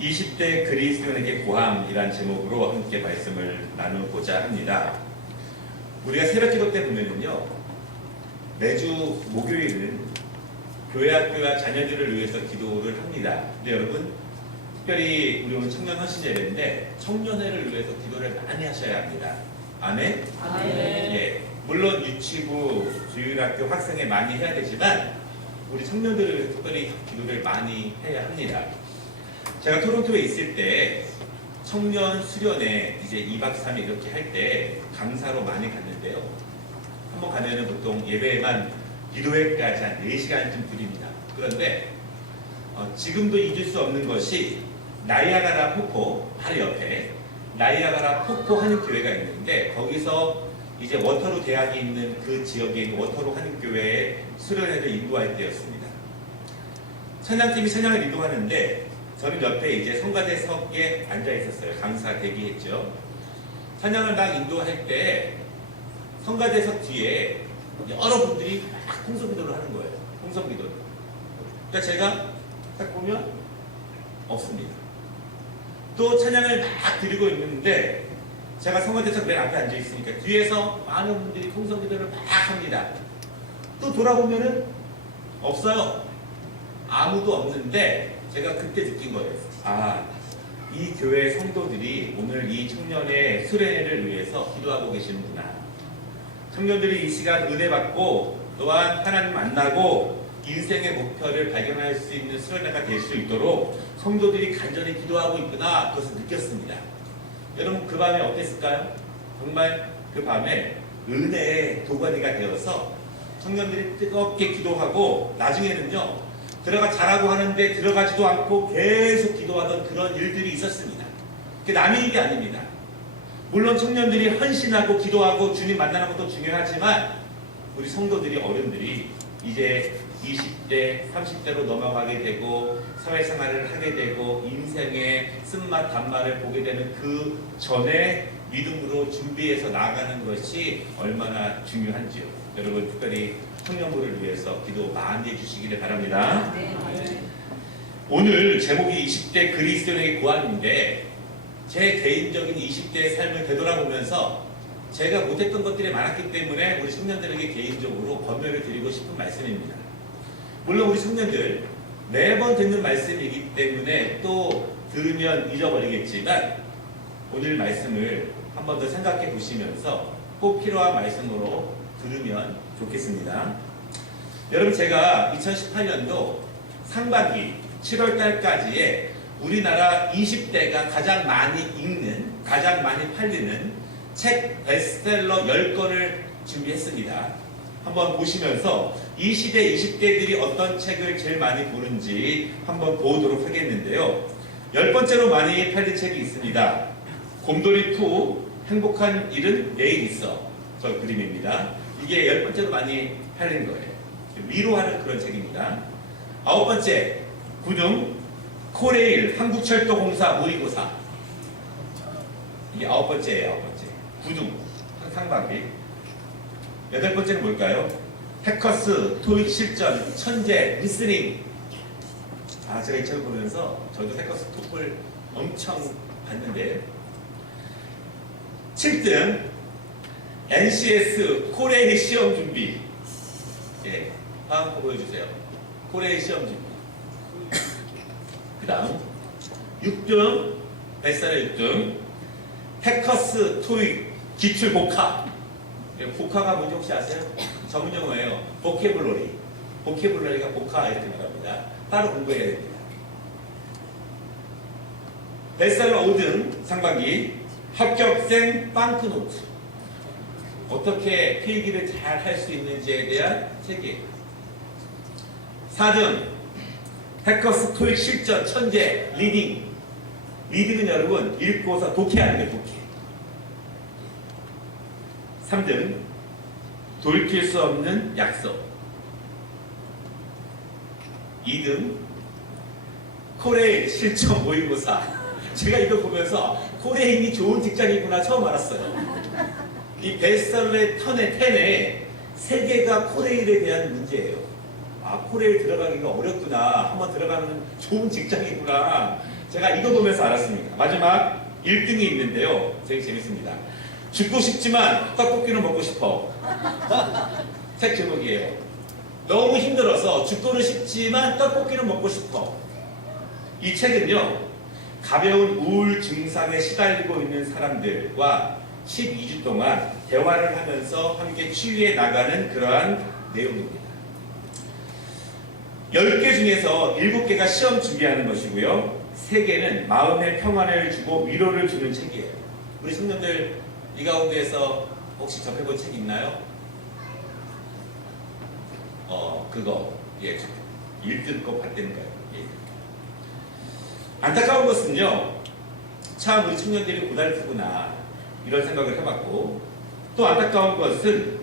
20대 그리스도인에게 고함이란 제목으로 함께 말씀을 나누고자 합니다. 우리가 새벽기도 때 보면은요, 매주 목요일은 교회 학교와 자녀들을 위해서 기도를 합니다. 근데 여러분, 특별히 우리 오늘 청년 헌신 예배인데 청년회를 위해서 기도를 많이 하셔야 합니다. 아멘? 아멘. 예, 물론 유치부, 주일학교 학생회 많이 해야 되지만 우리 청년들을 위해서 특별히 기도를 많이 해야 합니다. 제가 토론토에 있을 때 청년 수련회 이제 2박 3일 이렇게 할 때 강사로 많이 갔는데요. 한번 가면은 보통 예배만 기도회까지 한 4시간쯤 드립니다. 그런데 지금도 잊을 수 없는 것이 나이아가라 폭포 바로 옆에 나이아가라 폭포 한인교회가 있는데 거기서 이제 워터루 대학이 있는 그 지역에 있는 워터루 한인교회에 수련회를 인도할 때였습니다. 찬양팀이 찬양을 인도하는데 저는 옆에 이제 성가대석에 앉아 있었어요. 강사 대기했죠. 찬양을 막 인도할 때 성가대석 뒤에 여러분들이 막 통성기도를 하는 거예요. 통성기도를. 그러니까 제가 딱 보면 없습니다. 또 찬양을 막 드리고 있는데 제가 성가대석 맨 앞에 앉아 있으니까 뒤에서 많은 분들이 통성기도를 막 합니다. 또 돌아보면은 없어요. 아무도 없는데 제가 그때 느낀 거예요. 아, 이 교회 성도들이 오늘 이 청년의 수련회를 위해서 기도하고 계시는구나. 청년들이 이 시간 은혜 받고 또한 하나님 만나고 인생의 목표를 발견할 수 있는 수련회가 될 수 있도록 성도들이 간절히 기도하고 있구나. 그것을 느꼈습니다. 여러분 그 밤에 어땠을까요? 정말 그 밤에 은혜의 도가니가 되어서 청년들이 뜨겁게 기도하고 나중에는요 들어가 자라고 하는데 들어가지도 않고 계속 기도하던 그런 일들이 있었습니다. 그게 남의 일이 아닙니다. 물론 청년들이 헌신하고 기도하고 주님 만나는 것도 중요하지만 우리 성도들이 어른들이 이제 20대, 30대로 넘어가게 되고 사회생활을 하게 되고 인생의 쓴맛 단맛을 보게 되는 그 전에 믿음으로 준비해서 나아가는 것이 얼마나 중요한지요. 여러분 특별히 청년부를 위해서 기도 많이 해주시기를 바랍니다. 네. 오늘 제목이 20대 그리스도인에게 고함인데 제 개인적인 20대의 삶을 되돌아보면서 제가 못했던 것들이 많았기 때문에 우리 청년들에게 개인적으로 권면을 드리고 싶은 말씀입니다. 물론 우리 청년들 매번 듣는 말씀이기 때문에 또 들으면 잊어버리겠지만 오늘 말씀을 한 번 더 생각해 보시면서 꼭 필요한 말씀으로 들으면 좋겠습니다. 여러분 제가 2018년도 상반기 7월 달까지에 우리나라 20대가 가장 많이 읽는, 가장 많이 팔리는 책 베스트셀러 10권을 준비했습니다. 한번 보시면서 이 시대 20대들이 어떤 책을 제일 많이 보는지 한번 보도록 하겠는데요. 10번째로 많이 팔린 책이 있습니다. 곰돌이2 행복한 일은 내일 있어. 저 그림입니다. 이게 10번째로 많이 팔린 거예요. 위로하는 그런 책입니다. 9번째, 구둥 코레일 한국철도공사 모의고사. 이게 9번째예요. 9번째. 구둥 상반기. 8번째는 뭘까요? 해커스 토익 실전 천재 리스닝. 아, 제가 이 책을 보면서 저도 해커스 토익을 엄청 봤는데 7등 NCS 코레일 시험 준비. 예, 다음 거 보여주세요. 코레일 시험 준비. 그 다음 6등 베스트셀러 6등 해커스 토익 기출 복화. 복화가 뭔지 혹시 아세요? 전문 용어예요. 보케블러리. 보케블러리가 복화 이렇게 말합니다. 따로 공부해야 됩니다. 베스트셀러 5등 상반기 합격생 빵크노트. 어떻게 필기를 잘 할 수 있는지에 대한 책이에요. 4등 해커스 토익 실전 천재 리딩. 리딩은 여러분 읽고서 독해하는 거예요. 독해. 3등 돌이킬 수 없는 약속. 2등 코레일 실전 모의고사. 제가 이거 보면서 코레일이 좋은 직장이구나 처음 알았어요. 이 베스트셀러의 텐에 3개가 코레일에 대한 문제예요. 아, 코레일 들어가기가 어렵구나. 한번 들어가면 좋은 직장이구나. 제가 이거 보면서 알았습니다. 마지막 1등이 있는데요. 되게 재밌습니다. 죽고 싶지만 떡볶이는 먹고 싶어. 책 제목이에요. 너무 힘들어서 죽고는 싶지만 떡볶이는 먹고 싶어. 이 책은요, 가벼운 우울 증상에 시달리고 있는 사람들과 12주 동안 대화를 하면서 함께 치유해 나가는 그러한 내용입니다. 10개 중에서 7개가 시험 준비하는 것이고요. 3개는 마음의 평안을 주고 위로를 주는 책이에요. 우리 청년들 이 가운데에서 혹시 접해본 책 있나요? 그거 1등 거 봤다는가요? 예. 안타까운 것은요, 참 우리 청년들이 고달프구나 이런 생각을 해봤고, 또 안타까운 것은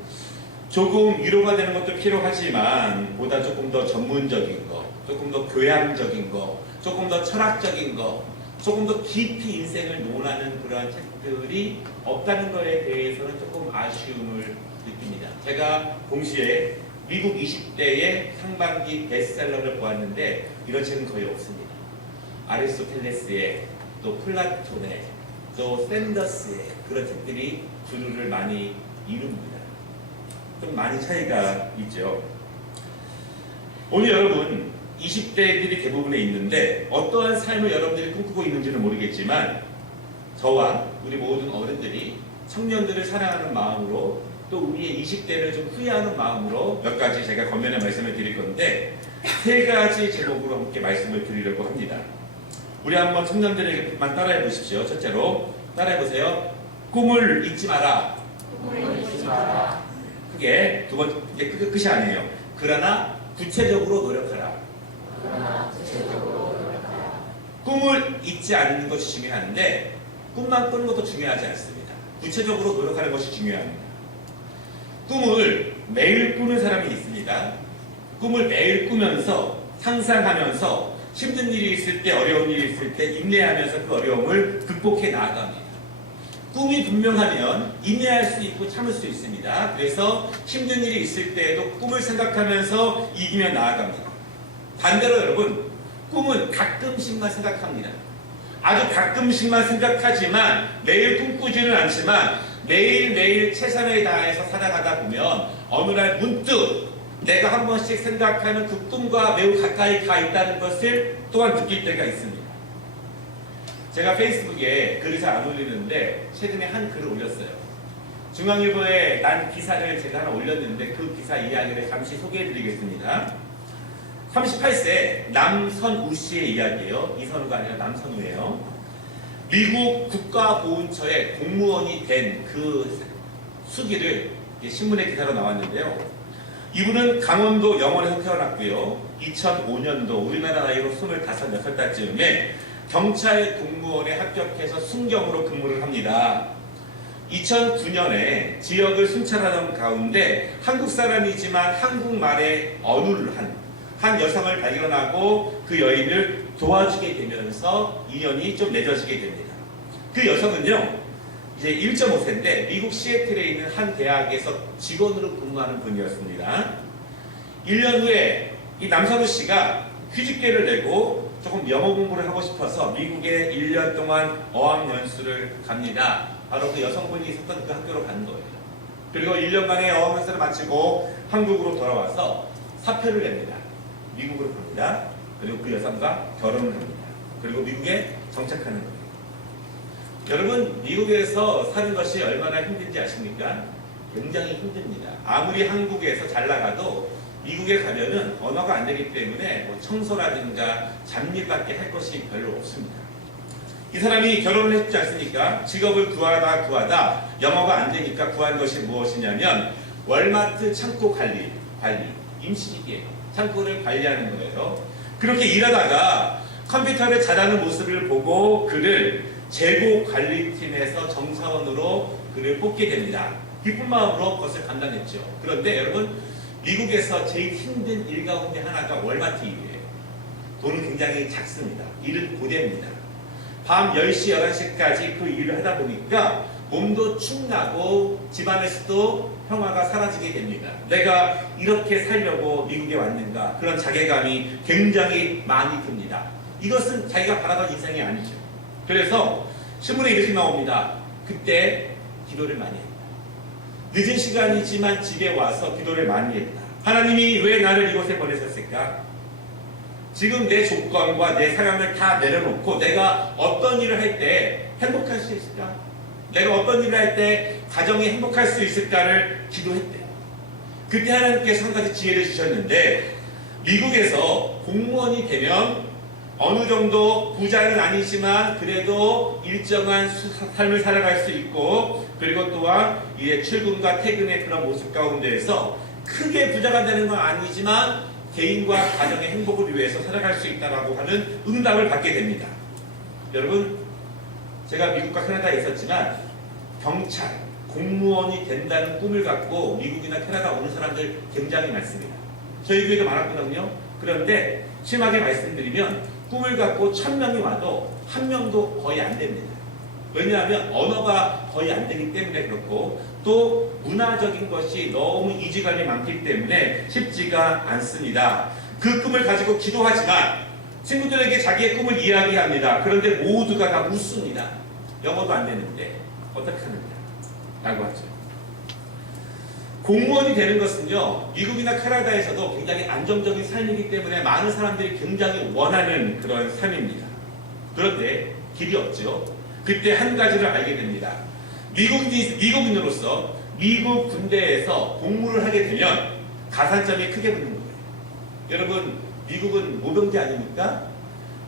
조금 위로가 되는 것도 필요하지만 보다 조금 더 전문적인 거, 조금 더 교양적인 거, 조금 더 철학적인 거, 조금 더 깊이 인생을 논하는 그러한 책들이 없다는 것에 대해서는 조금 아쉬움을 느낍니다. 제가 동시에 미국 20대의 상반기 베스트셀러를 보았는데 이런 책은 거의 없습니다. 아리스토텔레스의, 또 플라톤의, 또 샌더스의 그런 책들이 주류를 많이 이룹니다. 좀 많이 차이가 있죠. 오늘 여러분 20대들이 대부분에 있는데 어떠한 삶을 여러분들이 꿈꾸고 있는지는 모르겠지만, 저와 우리 모든 어른들이 청년들을 사랑하는 마음으로, 또 우리의 20대를 좀 후회하는 마음으로 몇 가지 제가 겉면에 말씀을 드릴 건데, 3가지 제목으로 함께 말씀을 드리려고 합니다. 우리 한번 청년들에게만 따라해 보십시오. 첫째로 따라해 보세요. 꿈을 잊지 마라. 꿈을 잊지 마라. 그게 두 번째, 이제 끝이 아니에요. 그러나 구체적으로 노력하라. 그러나 구체적으로 노력하라. 꿈을 잊지 않는 것이 중요한데 꿈만 꾸는 것도 중요하지 않습니다. 구체적으로 노력하는 것이 중요합니다. 꿈을 매일 꾸는 사람이 있습니다. 꿈을 매일 꾸면서 상상하면서 힘든 일이 있을 때, 어려운 일이 있을 때 인내하면서 그 어려움을 극복해 나아갑니다. 꿈이 분명하면 인내할 수 있고 참을 수 있습니다. 그래서 힘든 일이 있을 때에도 꿈을 생각하면서 이기며 나아갑니다. 반대로 여러분, 꿈은 가끔씩만 생각합니다. 아주 가끔씩만 생각하지만 매일 꿈꾸지는 않지만 매일매일 최선을 다해서 살아가다 보면 어느 날 문득 내가 한 번씩 생각하는 그 꿈과 매우 가까이 가 있다는 것을 또한 느낄 때가 있습니다. 제가 페이스북에 글을 잘 안 올리는데 최근에 한 글을 올렸어요. 중앙일보에 난 기사를 제가 하나 올렸는데 그 기사 이야기를 잠시 소개해드리겠습니다. 38세 남선우 씨의 이야기예요. 이선우가 아니라 남선우예요. 미국 국가보훈처에 공무원이 된 그 수기를 신문의 기사로 나왔는데요. 이분은 강원도 영월에서 태어났고요. 2005년도 우리나라 나이로 25, 6살쯤에 경찰 공무원에 합격해서 순경으로 근무를 합니다. 2009년에 지역을 순찰하던 가운데 한국 사람이지만 한국말의 언어를 한 여성을 발견하고 그 여인을 도와주게 되면서 인연이 좀 맺어지게 됩니다. 그 여성은요, 이제 1.5세인데 미국 시애틀에 있는 한 대학에서 직원으로 근무하는 분이었습니다. 1년 후에 이 남선우 씨가 휴직계를 내고 조금 영어 공부를 하고 싶어서 미국에 1년 동안 어학연수를 갑니다. 바로 그 여성분이 있었던 그 학교로 간 거예요. 그리고 1년간의 어학연수를 마치고 한국으로 돌아와서 사표를 냅니다. 미국으로 갑니다. 그리고 그 여성과 결혼을 합니다. 그리고 미국에 정착하는 거예요. 여러분, 미국에서 사는 것이 얼마나 힘든지 아십니까? 굉장히 힘듭니다. 아무리 한국에서 잘 나가도 미국에 가면은 언어가 안 되기 때문에 뭐 청소라든가 잡일밖에 할 것이 별로 없습니다. 이 사람이 결혼을 했지 않습니까? 직업을 구하다 영어가 안 되니까 구한 것이 무엇이냐면 월마트 창고 관리, 임시직이에요. 창고를 관리하는 거예요. 그렇게 일하다가 컴퓨터를 잘하는 모습을 보고 그를 재고관리팀에서 정사원으로 그를 뽑게 됩니다. 기쁜 마음으로 그것을 감당했죠. 그런데 여러분, 미국에서 제일 힘든 일 가운데 하나가 월마트 일이에요. 돈은 굉장히 작습니다. 일은 고됩니다. 밤 10시, 11시까지 그 일을 하다 보니까 몸도 축나고 집안에서도 평화가 사라지게 됩니다. 내가 이렇게 살려고 미국에 왔는가, 그런 자괴감이 굉장히 많이 듭니다. 이것은 자기가 바라던 인생이 아니죠. 그래서 신문에 이렇게 나옵니다. 그때 기도를 많이 했다. 늦은 시간이지만 집에 와서 기도를 많이 했다. 하나님이 왜 나를 이곳에 보내셨을까? 지금 내 조건과 내 상황을 다 내려놓고 내가 어떤 일을 할 때 행복할 수 있을까? 내가 어떤 일을 할 때 가정이 행복할 수 있을까를 기도했대요. 그때 하나님께서 한 가지 지혜를 주셨는데, 미국에서 공무원이 되면 어느 정도 부자는 아니지만 그래도 일정한 삶을 살아갈 수 있고, 그리고 또한 이제 출근과 퇴근의 그런 모습 가운데에서 크게 부자가 되는 건 아니지만 개인과 가정의 행복을 위해서 살아갈 수 있다고 하는 응답을 받게 됩니다. 여러분, 제가 미국과 캐나다에 있었지만 경찰, 공무원이 된다는 꿈을 갖고 미국이나 캐나다 오는 사람들 굉장히 많습니다. 저희 교회도 많았거든요. 그런데 심하게 말씀드리면 꿈을 갖고 1000명이 와도 1명도 거의 안 됩니다. 왜냐하면 언어가 거의 안 되기 때문에 그렇고, 또 문화적인 것이 너무 이질감이 많기 때문에 쉽지가 않습니다. 그 꿈을 가지고 기도하지만 친구들에게 자기의 꿈을 이야기합니다. 그런데 모두가 다 웃습니다. 영어도 안 되는데 어떻게 하느냐 라고 하죠. 공무원이 되는 것은요, 미국이나 캐나다에서도 굉장히 안정적인 삶이기 때문에 많은 사람들이 굉장히 원하는 그런 삶입니다. 그런데 길이 없죠. 그때 한 가지를 알게 됩니다. 미국인으로서 미국 군대에서 복무를 하게 되면 가산점이 크게 붙는 거예요. 여러분, 미국은 모병제 아닙니까?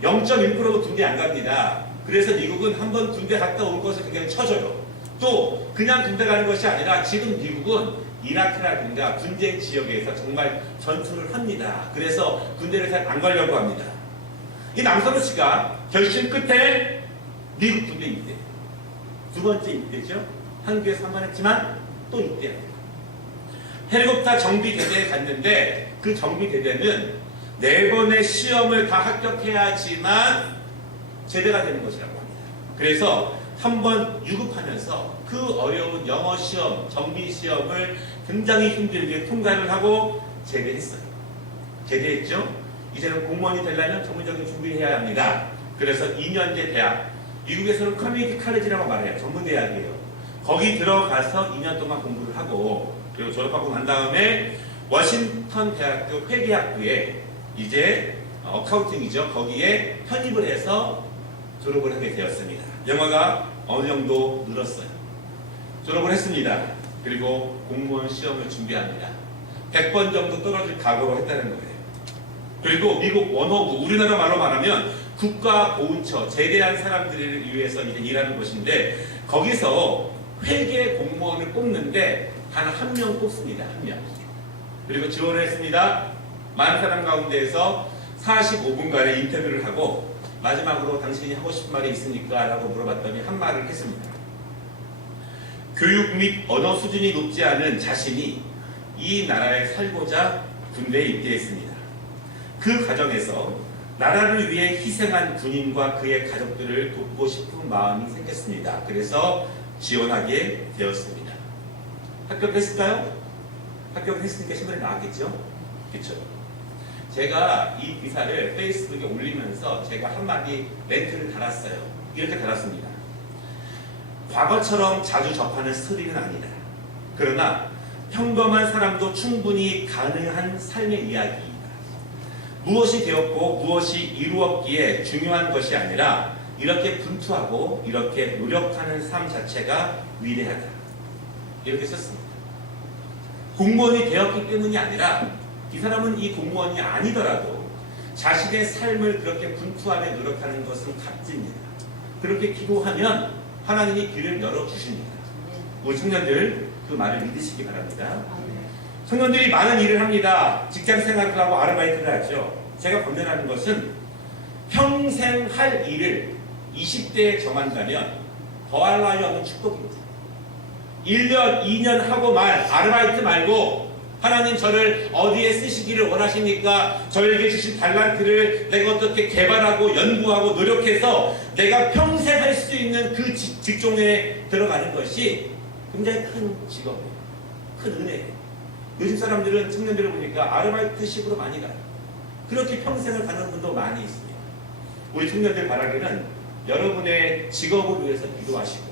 0.1%도 군대 안 갑니다. 그래서 미국은 한번 군대 갔다 올 것을 굉장히 쳐줘요. 또 그냥 군대 가는 것이 아니라 지금 미국은 이라크라든가 분쟁 지역에서 정말 전투를 합니다. 그래서 군대를 잘 안 가려고 합니다. 이 남선호 씨가 결심 끝에 미국 군대 입대. 두 번째 입대죠. 한국에서 한 번 했지만 또 입대합니다. 헬리콥터 정비대대에 갔는데 그 정비대대는 4번의 시험을 다 합격해야지만 제대가 되는 것이라고 합니다. 그래서 한 번 유급하면서 그 어려운 영어 시험, 정비 시험을 굉장히 힘들게 통과를 하고 제대했어요. 제대했죠? 이제는 공무원이 되려면 전문적인 준비를 해야 합니다. 그래서 2년제 대학, 미국에서는 커뮤니티 칼리지라고 말해요. 전문대학이에요. 거기 들어가서 2년 동안 공부를 하고, 그리고 졸업하고 난 다음에 워싱턴 대학교 회계학부에 이제 어카운팅이죠. 거기에 편입을 해서 졸업을 하게 되었습니다. 영어가 어느 정도 늘었어요. 졸업을 했습니다. 그리고 공무원 시험을 준비합니다. 100번 정도 떨어질 각오로 했다는 거예요. 그리고 미국 원호부, 우리나라 말로 말하면 국가보훈처, 제대한 사람들을 위해서 이제 일하는 곳인데, 거기서 회계 공무원을 뽑는데 단 1명 뽑습니다. 1명. 그리고 지원을 했습니다. 많은 사람 가운데에서 45분간의 인터뷰를 하고, 마지막으로 당신이 하고 싶은 말이 있으니까 라고 물어봤더니 한 말을 했습니다. 교육 및 언어 수준이 높지 않은 자신이 이 나라에 살고자 군대에 입대했습니다. 그 과정에서 나라를 위해 희생한 군인과 그의 가족들을 돕고 싶은 마음이 생겼습니다. 그래서 지원하게 되었습니다. 합격했을까요? 합격했으니까 신문에 나왔겠죠? 그렇죠? 제가 이 기사를 페이스북에 올리면서 제가 한마디 멘트를 달았어요. 이렇게 달았습니다. 과거처럼 자주 접하는 스토리는 아니다. 그러나 평범한 사람도 충분히 가능한 삶의 이야기이다. 무엇이 되었고 무엇이 이루었기에 중요한 것이 아니라 이렇게 분투하고 이렇게 노력하는 삶 자체가 위대하다. 이렇게 썼습니다. 공무원이 되었기 때문이 아니라 이 사람은 이 공무원이 아니더라도 자신의 삶을 그렇게 분투하며 노력하는 것은 값집니다. 그렇게 기도하면 하나님이 길을 열어주십니다. 우리 청년들 그 말을 믿으시기 바랍니다. 청년들이 많은 일을 합니다. 직장 생활을 하고 아르바이트를 하죠. 제가 권면하는 것은 평생 할 일을 20대에 정한다면 더할 나위 없는 축복입니다. 1년, 2년 하고 아르바이트 말고 하나님 저를 어디에 쓰시기를 원하십니까? 저에게 주신 달란트를 내가 어떻게 개발하고 연구하고 노력해서 내가 평생 할 수 있는 그 직종에 들어가는 것이 굉장히 큰 직업이에요. 큰 은혜예요. 요즘 사람들은 청년들을 보니까 아르바이트식으로 많이 가요. 그렇게 평생을 가는 분도 많이 있습니다. 우리 청년들 바라기는 여러분의 직업을 위해서 기도하시고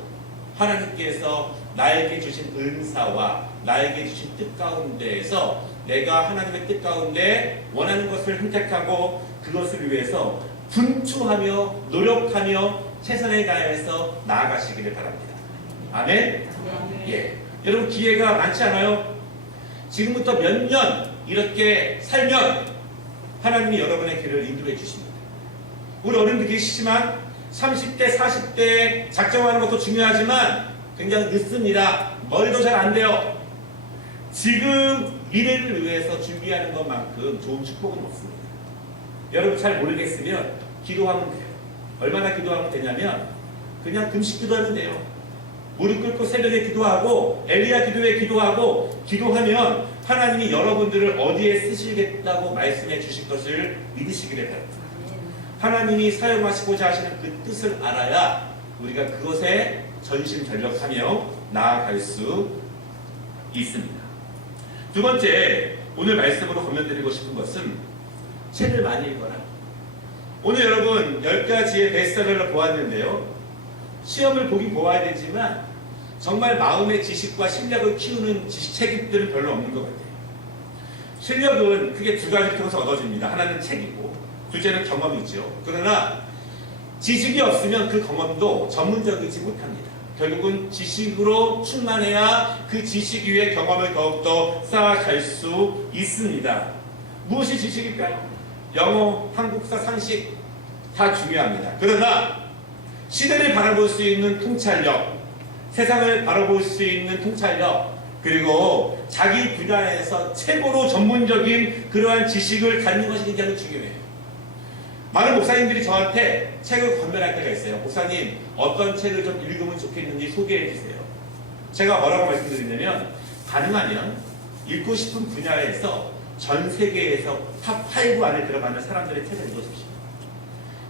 하나님께서 나에게 주신 은사와 나에게 주신 뜻 가운데에서 내가 하나님의 뜻 가운데 원하는 것을 선택하고 그것을 위해서 분투하며 노력하며 최선을 다해서 나아가시기를 바랍니다. 아멘? 예. 여러분 기회가 많지 않아요? 지금부터 몇 년 이렇게 살면 하나님이 여러분의 길을 인도해 주십니다. 우리 어른들 계시지만 30대, 40대에 작정하는 것도 중요하지만 굉장히 늦습니다. 머리도 잘 안 돼요. 지금 미래를 위해서 준비하는 것만큼 좋은 축복은 없습니다. 여러분 잘 모르겠으면 기도하면 돼요. 얼마나 기도하면 되냐면 그냥 금식 기도하면 돼요. 무릎 꿇고 새벽에 기도하고 엘리야 기도에 기도하고 기도하면 하나님이 여러분들을 어디에 쓰시겠다고 말씀해 주실 것을 믿으시기를 바랍니다. 하나님이 사용하시고자 하시는 그 뜻을 알아야 우리가 그것에 전심전력하며 나아갈 수 있습니다. 두 번째, 오늘 말씀으로 권면드리고 싶은 것은 책을 많이 읽어라. 오늘 여러분 10가지의 베스트셀러를 보았는데요. 시험을 보긴 보아야 되지만 정말 마음의 지식과 실력을 키우는 책들은 별로 없는 것 같아요. 실력은 크게 두 가지를 통해서 얻어집니다. 하나는 책이고 둘째는 경험이죠. 그러나 지식이 없으면 그 경험도 전문적이지 못합니다. 결국은 지식으로 충만해야 그 지식 위에 경험을 더욱더 쌓아갈 수 있습니다. 무엇이 지식일까요? 영어, 한국사, 상식 다 중요합니다. 그러나 시대를 바라볼 수 있는 통찰력, 세상을 바라볼 수 있는 통찰력, 그리고 자기 분야에서 최고로 전문적인 그러한 지식을 갖는 것이 굉장히 중요해요. 많은 목사님들이 저한테 책을 권면할 때가 있어요. 목사님, 어떤 책을 좀 읽으면 좋겠는지 소개해 주세요. 제가 뭐라고 말씀드리냐면 가능하면 읽고 싶은 분야에서 전 세계에서 탑5 안에 들어가는 사람들의 책을 읽으십시오.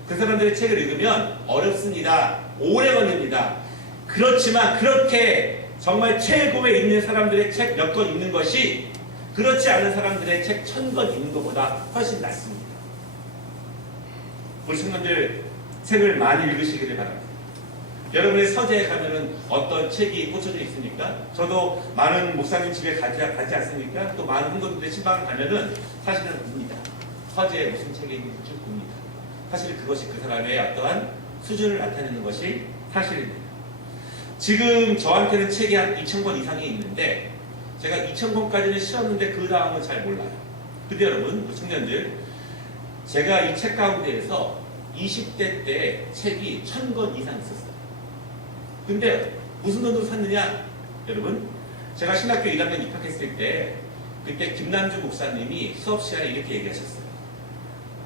그 사람들의 책을 읽으면 어렵습니다. 오래 걸립니다. 그렇지만 그렇게 정말 최고에 있는 사람들의 책 몇 권 읽는 것이 그렇지 않은 사람들의 책 1000권 읽는 것보다 훨씬 낫습니다. 우리 청년들 책을 많이 읽으시기를 바랍니다. 여러분의 서재에 가면은 어떤 책이 꽂혀져 있습니까? 저도 많은 목사님 집에 가지 않습니까? 또 많은 성도들의 신방을 가면은 사실은 봅니다. 서재에 무슨 책이 있는지 쭉 봅니다. 사실 그것이 그 사람의 어떠한 수준을 나타내는 것이 사실입니다. 지금 저한테는 책이 한 2000권 이상이 있는데 제가 2000권까지는 씌웠는데 그 다음은 잘 몰라요. 근데 여러분, 우리 청년들, 제가 이 책 가운데에서 20대 때 책이 1000권 이상 있었어요. 근데 무슨 돈으로 샀느냐? 여러분, 제가 신학교 1학년 입학했을 때 그때 김남주 목사님이 수업 시간에 이렇게 얘기하셨어요.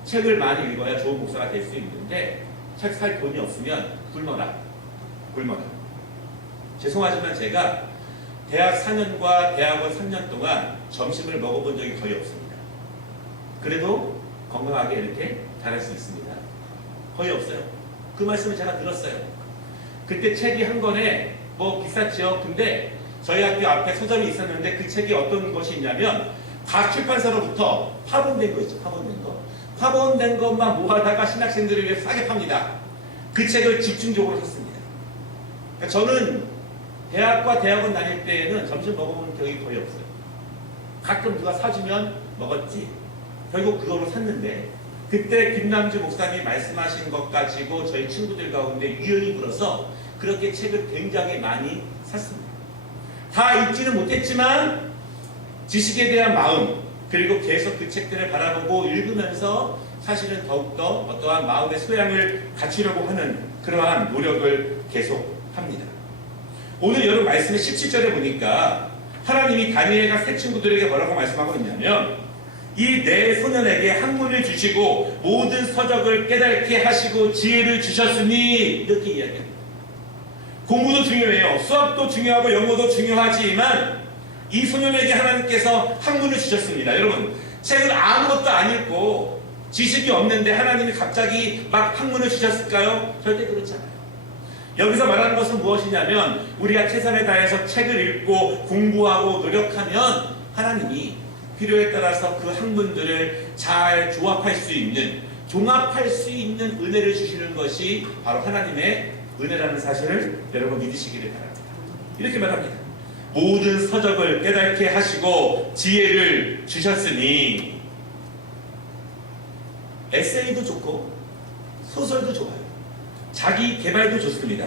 책을 많이 읽어야 좋은 목사가 될 수 있는데 책 살 돈이 없으면 굶어라. 죄송하지만 제가 대학 4년과 대학원 3년 동안 점심을 먹어본 적이 거의 없습니다. 그래도 건강하게 이렇게 잘할 수 있습니다. 거의 없어요. 그 말씀을 제가 들었어요. 그때 책이 한 권에 뭐 비쌌죠. 근데 저희 학교 앞에 서점이 있었는데 그 책이 어떤 것이 있냐면 각 출판사로부터 파본된 거 있죠. 파본된 것만 모아다가 신학생들을 위해 싸게 팝니다. 그 책을 집중적으로 샀습니다. 그러니까 저는 대학과 대학원 다닐 때에는 점심 먹어본 적이 거의 없어요. 가끔 누가 사주면 먹었지. 결국 그거로 샀는데 그때 김남주 목사님이 말씀하신 것 가지고 저희 친구들 가운데 유연히 불어서 그렇게 책을 굉장히 많이 샀습니다. 다 읽지는 못했지만 지식에 대한 마음, 그리고 계속 그 책들을 바라보고 읽으면서 사실은 더욱더 어떠한 마음의 소양을 갖추려고 하는 그러한 노력을 계속합니다. 오늘 여러분 말씀의 17절에 보니까 하나님이 다니엘과 세 친구들에게 뭐라고 말씀하고 있냐면 이 네 소년에게 학문을 주시고 모든 서적을 깨닫게 하시고 지혜를 주셨으니 이렇게 이야기합니다. 공부도 중요해요. 수학도 중요하고 영어도 중요하지만 이 소년에게 하나님께서 학문을 주셨습니다. 여러분, 책을 아무것도 안 읽고 지식이 없는데 하나님이 갑자기 막 학문을 주셨을까요? 절대 그렇지 않아요. 여기서 말하는 것은 무엇이냐면 우리가 최선을 다해서 책을 읽고 공부하고 노력하면 하나님이 필요에 따라서 그 학문들을 잘 조합할 수 있는 종합할 수 있는 은혜를 주시는 것이 바로 하나님의 은혜라는 사실을 여러분 믿으시기를 바랍니다. 이렇게 말합니다. 모든 서적을 깨닫게 하시고 지혜를 주셨으니. 에세이도 좋고 소설도 좋아요. 자기 개발도 좋습니다.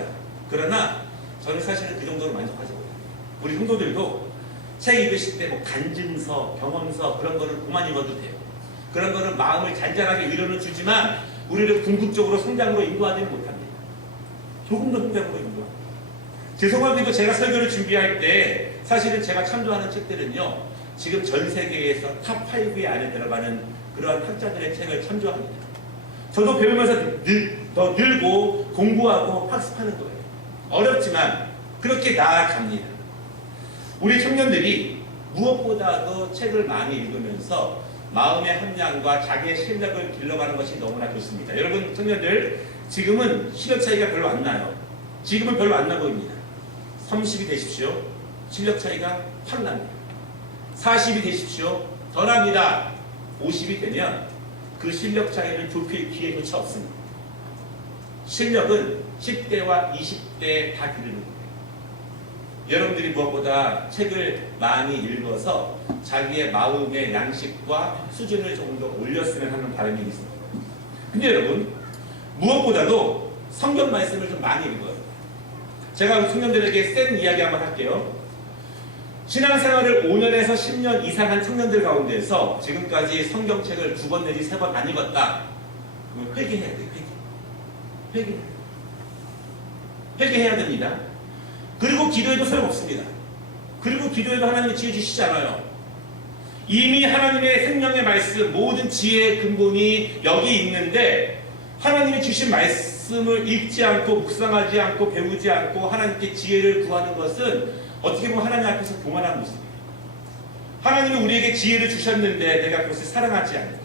그러나 저는 사실은 그 정도로 만족하지 못합니다. 우리 성도들도 책 읽으실 때 뭐 간증서, 경험서 그런 거는 그만 읽어도 돼요. 그런 거는 마음을 잔잔하게 위로는 주지만 우리를 궁극적으로 성장으로 인도하지는 못합니다. 조금 더 성장으로 인도합니다. 죄송하게도 제가 설교를 준비할 때 사실은 제가 참조하는 책들은요, 지금 전 세계에서 탑5에 안에 들어가는 그러한 학자들의 책을 참조합니다. 저도 배우면서 더 늘고 공부하고 학습하는 거예요. 어렵지만 그렇게 나아갑니다. 우리 청년들이 무엇보다도 책을 많이 읽으면서 마음의 함량과 자기의 실력을 길러가는 것이 너무나 좋습니다. 여러분 청년들, 지금은 실력 차이가 별로 안 나요. 지금은 별로 안 나 보입니다. 30이 되십시오. 실력 차이가 확 납니다. 40이 되십시오. 더 납니다. 50이 되면 그 실력 차이를 좁힐 기회조차 없습니다. 실력은 10대와 20대 다 기르는 거예요. 여러분들이 무엇보다 책을 많이 읽어서 자기의 마음의 양식과 수준을 조금 더 올렸으면 하는 바람이 있습니다. 근데 여러분, 무엇보다도 성경 말씀을 좀 많이 읽어요. 제가 청년들에게 센 이야기 한번 할게요. 신앙생활을 5년에서 10년 이상 한 청년들 가운데서 지금까지 성경책을 2번 내지 3번 안 읽었다. 그러면 회개해야 돼요. 회개해야 됩니다. 그리고 기도해도 소용없습니다. 그리고 기도해도 하나님이 지혜 주시지 않아요. 이미 하나님의 생명의 말씀, 모든 지혜의 근본이 여기 있는데 하나님이 주신 말씀을 읽지 않고 묵상하지 않고 배우지 않고 하나님께 지혜를 구하는 것은 어떻게 보면 하나님 앞에서 교만한 모습이에요. 하나님은 우리에게 지혜를 주셨는데 내가 그것을 사랑하지 않는 거예요.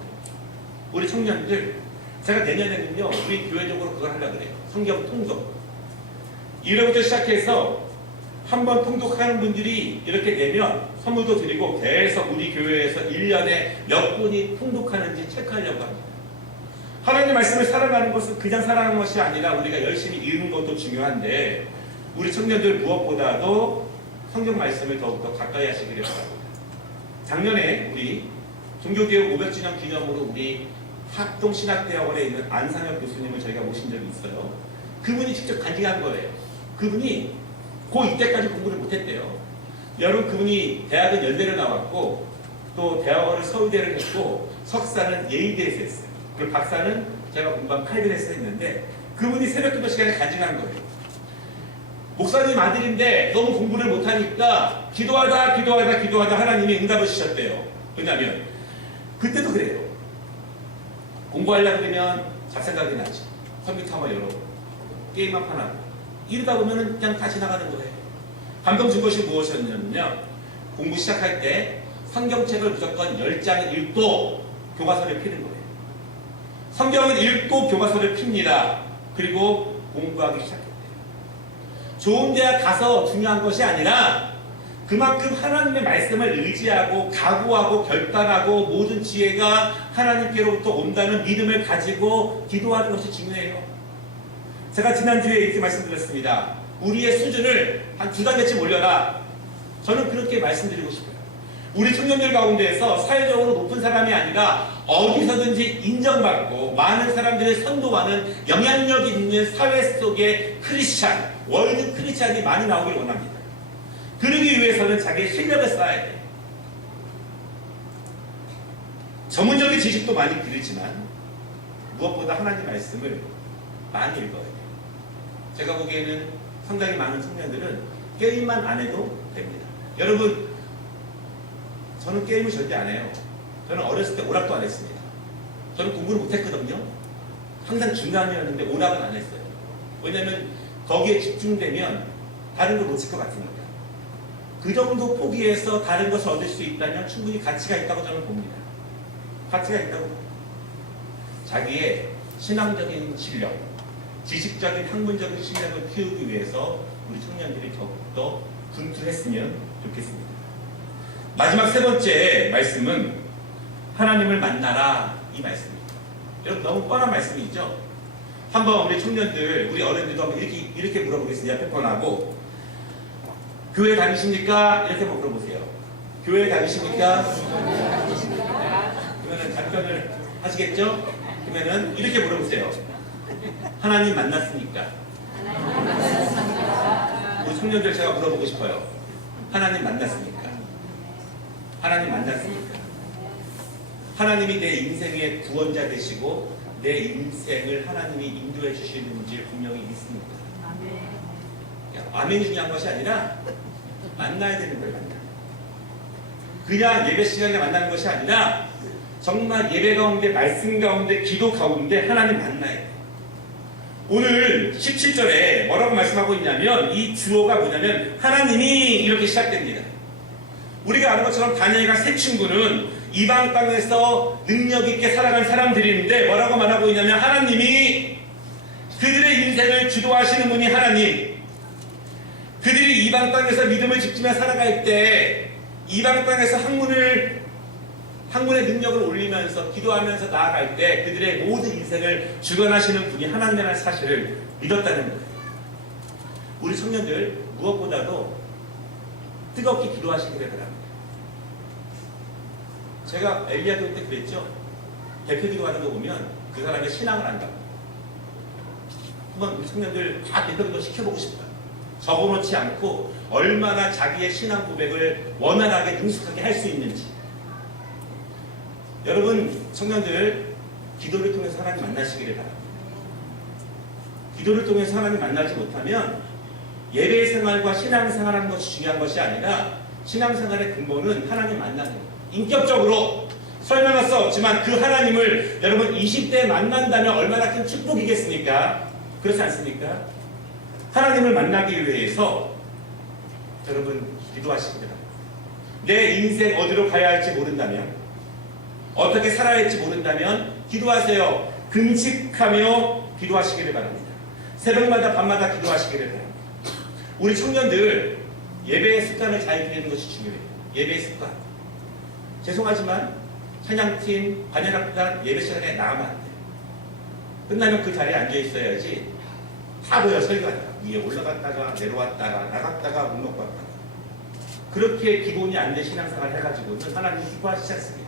우리 청년들, 제가 내년에는요, 우리 교회적으로 그걸 하려고 그래요. 성경 통독. 1회부터 시작해서 한번 통독하는 분들이 이렇게 되면 선물도 드리고 계속 우리 교회에서 1년에 몇 분이 통독하는지 체크하려고 합니다. 하나님의 말씀을 사랑하는 것은 그냥 사랑하는 것이 아니라 우리가 열심히 읽는 것도 중요한데 우리 청년들 무엇보다도 성경 말씀을 더욱더 가까이 하시기를 바랍니다. 작년에 우리 종교개혁 500주년 기념으로 우리 합동신학대학원에 있는 안상혁 교수님을 저희가 모신 적이 있어요. 그분이 직접 간증한 거예요. 그분이 고2 때까지 공부를 못했대요. 여러분, 그분이 대학은 연대를 나왔고 또 대학원을 서울대를 했고 석사는 예의대에서 했어요. 그리고 박사는 제가 공부한 칼빈에서 했는데 그분이 새벽기도 시간에 간증한 거예요. 목사님 아들인데 너무 공부를 못하니까 기도하다 하나님이 응답을 주셨대요. 왜냐하면 그때도 그래요. 공부하려고 그러면 잡생각이 나지. 컴퓨터 한번 열어보고 게임 한 판 하고 이러다 보면 그냥 다 지나가는 거예요. 감동 준 것이 무엇이었냐면요, 공부 시작할 때 성경책을 무조건 10장을 읽고 교과서를 피는 거예요. 성경을 읽고 교과서를 핍니다. 그리고 공부하기 시작했대요. 좋은 대학 가서 중요한 것이 아니라 그만큼 하나님의 말씀을 의지하고 각오하고 결단하고 모든 지혜가 하나님께로부터 온다는 믿음을 가지고 기도하는 것이 중요해요. 제가 지난주에 이렇게 말씀드렸습니다. 우리의 수준을 한 2단계쯤 올려라. 저는 그렇게 말씀드리고 싶어요. 우리 청년들 가운데에서 사회적으로 높은 사람이 아니라 어디서든지 인정받고 많은 사람들을 선도하는 영향력 있는 사회 속의 크리스찬, 월드 크리스찬이 많이 나오길 원합니다. 그러기 위해서는 자기의 실력을 쌓아야 돼요. 전문적인 지식도 많이 기르지만 무엇보다 하나님 말씀을 많이 읽어야 돼요. 제가 보기에는 상당히 많은 청년들은 게임만 안 해도 됩니다. 여러분, 저는 게임을 절대 안 해요. 저는 어렸을 때 오락도 안 했습니다. 저는 공부를 못했거든요. 항상 중간이었는데 오락은 안 했어요. 왜냐하면 거기에 집중되면 다른 걸 놓칠 것 같으니까. 그 정도 포기해서 다른 것을 얻을 수 있다면 충분히 가치가 있다고 저는 봅니다. 가치가 있다고 봅니다. 자기의 신앙적인 실력, 지식적인 학문적인 실력을 키우기 위해서 우리 청년들이 더욱더 분투했으면 좋겠습니다. 마지막 세 번째 말씀은 하나님을 만나라, 이 말씀입니다. 여러분 너무 뻔한 말씀이죠. 한번 우리 청년들, 우리 어른들도 한번 이렇게 물어보겠습니다. 패턴하고 교회 다니십니까? 이렇게 한번 물어보세요. 교회 다니십니까? 그러면은 답변을 하시겠죠? 그러면은 이렇게 물어보세요. 하나님 만났습니까? 우리 청년들 제가 물어보고 싶어요. 하나님 만났습니까? 하나님 만났습니까? 하나님이 내 인생의 구원자 되시고 내 인생을 하나님이 인도해 주시는지 분명히 믿습니다. 아멘이 중요한 것이 아니라 만나야 되는 걸 만나. 그냥 예배 시간에 만나는 것이 아니라 정말 예배 가운데, 말씀 가운데, 기도 가운데 하나님 만나야 돼. 오늘 17절에 뭐라고 말씀하고 있냐면 이 주어가 뭐냐면 하나님이 이렇게 시작됩니다. 우리가 아는 것처럼 다니엘과 세 친구는 이방 땅에서 능력 있게 살아간 사람들인데 뭐라고 말하고 있냐면 하나님이 그들의 인생을 주도하시는 분이 하나님, 그들이 이방 땅에서 믿음을 지키며 살아갈 때 이방 땅에서 학문의 능력을 올리면서 기도하면서 나아갈 때 그들의 모든 인생을 주관하시는 분이 하나님이라는 사실을 믿었다는 거예요. 우리 청년들 무엇보다도 뜨겁게 기도하시기를 바랍니다. 제가 엘리야도 때 그랬죠. 대표 기도하는 거 보면 그 사람의 신앙을 안다고. 한번 우리 청년들 다 대표 기도 시켜보고 싶다. 적어놓지 않고 얼마나 자기의 신앙 고백을 원활하게 능숙하게 할 수 있는지. 여러분 청년들 기도를 통해서 하나님 만나시기를 바랍니다. 기도를 통해서 하나님 만나지 못하면 예배 생활과 신앙 생활하는 것이 중요한 것이 아니라 신앙 생활의 근본은 하나님 만나는 거예요. 인격적으로 설명할 수 없지만 그 하나님을 여러분 20대에 만난다면 얼마나 큰 축복이겠습니까? 그렇지 않습니까? 하나님을 만나기 위해서 여러분 기도하시기를 바랍니다. 내 인생 어디로 가야 할지 모른다면, 어떻게 살아야 할지 모른다면 기도하세요. 금식하며 기도하시기를 바랍니다. 새벽마다 밤마다 기도하시기를 바랍니다. 우리 청년들 예배의 습관을 잘 들이는 것이 중요해요. 예배의 습관. 죄송하지만 찬양팀, 반연합단 예배 시간에 나가면 안 돼요. 끝나면 그 자리에 앉아 있어야지. 다 모여 설교하다가 위에 올라갔다가 내려왔다가 나갔다가 문 놓고 왔다가 그렇게 기본이 안 된 신앙생활 해가지고는 하나님 기뻐하시지 않습니다.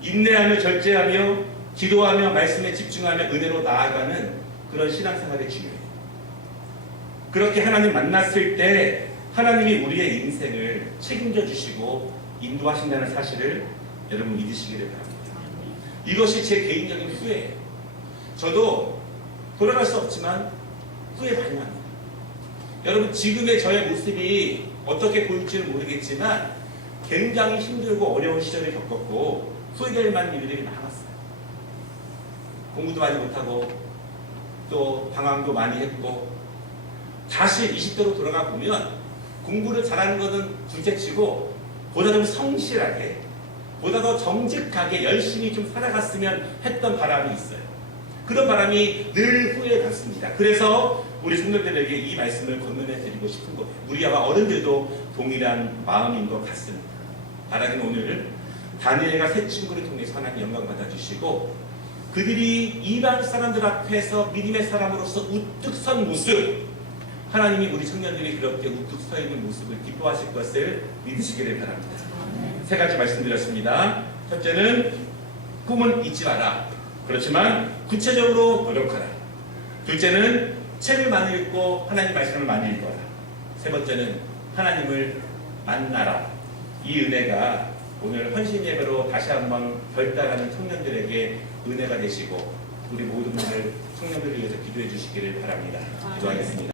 인내하며 절제하며 기도하며 말씀에 집중하며 은혜로 나아가는 그런 신앙생활이 중요해요. 그렇게 하나님 만났을 때 하나님이 우리의 인생을 책임져 주시고 인도하신다는 사실을 여러분 믿으시기를 바랍니다. 이것이 제 개인적인 후회예요. 저도 돌아갈 수 없지만 후회 많이 합니다. 여러분 지금의 저의 모습이 어떻게 보일지는 모르겠지만 굉장히 힘들고 어려운 시절을 겪었고 후회될 만한 일들이 많았어요. 공부도 많이 못하고 또 방황도 많이 했고 다시 20대로 돌아가 보면 공부를 잘하는 것은 둘째치고 보다 좀 성실하게 보다 더 정직하게 열심히 좀 살아갔으면 했던 바람이 있어요. 그런 바람이 늘 후회에 닿습니다. 그래서 우리 성도들에게 이 말씀을 건면해 드리고 싶은 거예요. 우리와 어른들도 동일한 마음인 것 같습니다. 바라기는 오늘 다니엘과 세 친구를 통해서 하나님 영광 받아주시고 그들이 이방 사람들 앞에서 믿음의 사람으로서 우뚝 선 모습, 하나님이 우리 청년들이 그렇게 우뚝 서 있는 모습을 기뻐하실 것을 믿으시기를 바랍니다. 세 가지 말씀드렸습니다. 첫째는 꿈은 잊지 마라. 그렇지만 구체적으로 노력하라. 둘째는 책을 많이 읽고 하나님 말씀을 많이 읽어라. 세 번째는 하나님을 만나라. 이 은혜가 오늘 헌신 예배로 다시 한번 결단하는 청년들에게 은혜가 되시고 우리 모든 분들 청년들을 위해서 기도해 주시기를 바랍니다. 기도하겠습니다.